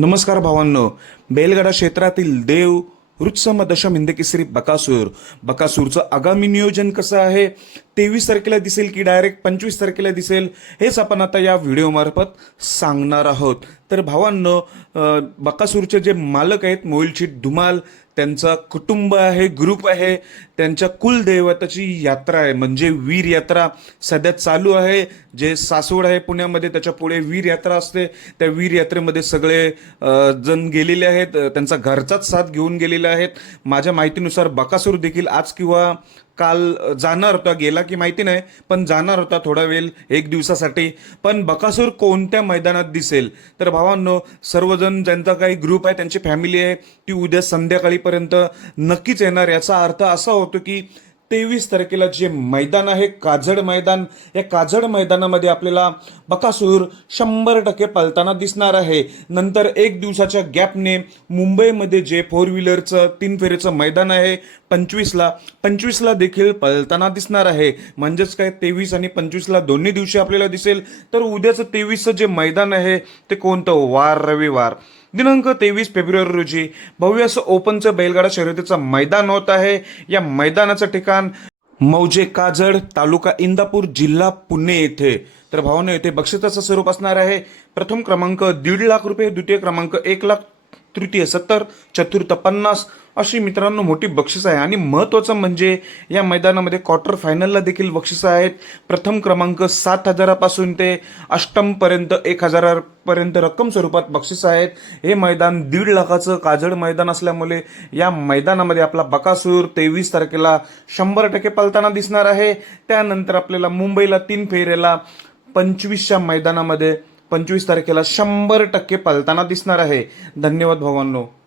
नमस्कार भावांनो. बेलगडा क्षेत्रातील देव वृत्सम दशम हिंदकेसरी बकासूर. बकासूरचं आगामी नियोजन कसं आहे? तेवीस तारखेला दिसेल की डायरेक्ट पंचवीस तारखेला दिसेल हेच आपण आता या व्हिडिओमार्फत सांगणार आहोत. तर भावांनो बकासूरचे जे मालक आहेत मोईलशीट धुमाल त्यांचा कुटुंब आहे ग्रुप आहे त्यांच्या कुलदैवताची यात्रा आहे. म्हणजे वीर यात्रा सध्या चालू आहे. जे सासवड आहे पुण्यामध्ये त्याच्या पुढे वीर यात्रा असते. त्या वीर यात्रेमध्ये सगळे जण गेलेले आहेत. त्यांचा घरचाच साथ घेऊन गेलेले आहेत. माझ्या माहितीनुसार बकासूर देखील आज किंवा काल जाणार होता गेला की माहिती नाही पण जाणार होता थोडा वेळ एक दिवसासाठी. पण बकासूर कोणत्या मैदानात दिसेल? तर भावांनो सर्वजण ज्यांचा काही ग्रुप आहे त्यांची फॅमिली आहे ती उद्या संध्याकाळीपर्यंत नक्कीच येणार. याचा अर्थ असा होतो की तेवीस तारखेला जे मैदान आहे काजड मैदान या काजड मैदानामध्ये आपल्याला बकासूर शंभर टक्के पलताना दिसणार आहे. नंतर एक दिवसाच्या गॅपने मुंबईमध्ये जे फोर व्हीलरचं तीन फेरीचं मैदान आहे पंचवीसला. पंचवीसला देखील पलताना दिसणार आहे. म्हणजेच काय तेवीस आणि पंचवीसला दोन्ही दिवशी आपल्याला दिसेल. तर उद्याचं तेवीसचं जे मैदान आहे ते कोणतं? वार रविवार. दिनांक तेवीस फेब्रुवारी रोजी भव्य असं ओपनचं बैलगाडा शर्यतीचं मैदान होत आहे. या मैदानाचं ठिकाण मौजे काजड तालुका इंदापूर जिल्हा पुणे येथे. तर भावना येथे बक्षिसाचं स्वरूप असणार आहे. प्रथम क्रमांक दीड लाख रुपये द्वितीय क्रमांक एक लाख तृतीय सत्तर चतुर्थ पन्नास अशी मित्रांनो मोठी बक्षीस आहे. आणि महत्त्वाचं म्हणजे या मैदानामध्ये क्वार्टर फायनलला देखील बक्षिसं आहेत. प्रथम क्रमांक सात हजारापासून ते अष्टमपर्यंत एक हजारापर्यंत रक्कम स्वरूपात बक्षिसं आहेत. हे मैदान दीड लाखाचं काजड मैदान असल्यामुळे या मैदानामध्ये आपला बकासूर तेवीस तारखेला शंभर टक्के पलताना दिसणार आहे. त्यानंतर आपल्याला मुंबईला तीन फेरेला पंचवीसच्या मैदानामध्ये पंचवीस तारखेला शंभर टक्के पलताना दिसणार आहे. धन्यवाद भावांनो.